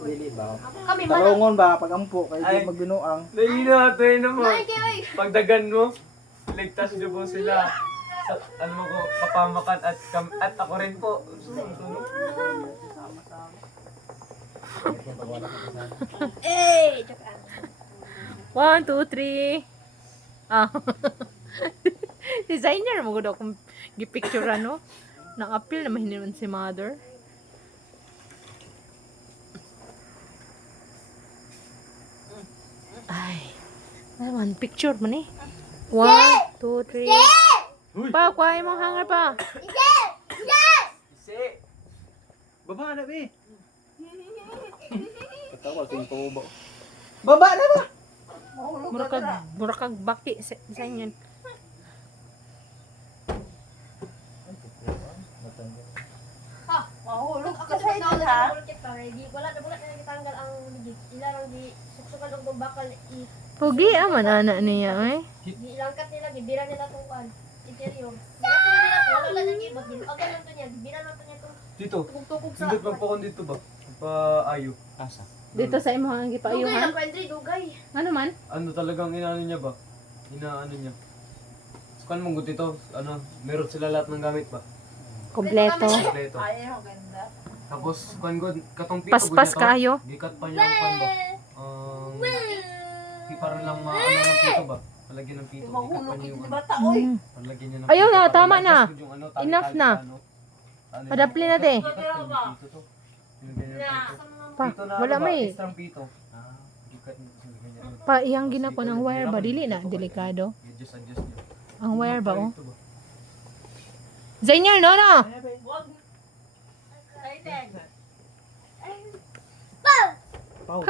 Dili ba? Kami man. Tarungon ba pagampo kay di magbinuang. Nainatay naman. Ay, kay. Pagdagan mo, ligtas niyo po sila. Sa, ano mo ko, kapamakan at ako rin po. Eh, joke lang. 1, 2, 3. Ah. Designer mo gud akong gipicture ano. Nang appeal na mahiniman si mother. Ay. Naman picture man eh. 1, 2, 3. Uy! Pa, kuha mo hanger pa. Isi! Baba na be. Katawa sing tubo. Baba na ba? Murakag baki sa inyo. Mahulog ako sa ito ha. Wala na kitanggal ang ilarang di suksukan og bakal Pugi aman ana niya eh. ilangkat nila gibira nila tong kan. Interior. Wala lang yung ibot din. Aga lang to niya, gibira lang to niya to. Dito. Tugtog sa. Sindot magpakon dito ba? Pa-ayo. Asa. Dito sa imo ang Dugay gipaayuhan. lang Andre, dugay. Ano man? Ano talagang inaano niya ba? Inaano niya. Kan mong ito, ano, meron sila lahat ng gamit ba? Kompleto. Kompleto. Ay, ang ganda. Tapos, kan god, katong pito. Paspas gud niya to. kayo. Gikat pa niya ang kan ba? Di para lang maano ng pito ba? Palagyan ng pito. Gikat pa niya yung ano. Palagyan niya ng Ayaw pito na, para tama ma-adjust na. yung ano, Enough tali-tali na. sa ano. Ano yun? Padapli na te. Gikat pa yung pito to. Nilagyan niya ng pito. Pa, Pito na wala ano ba? may. Extrang pito. Gikat niya. Tapos nilagyan niya ng- Pa iyang ginako ng wire ba dili na delikado. I-adjust niya. Ang wire ba oh? Ito ba? Zainal no no. Excited. Pau.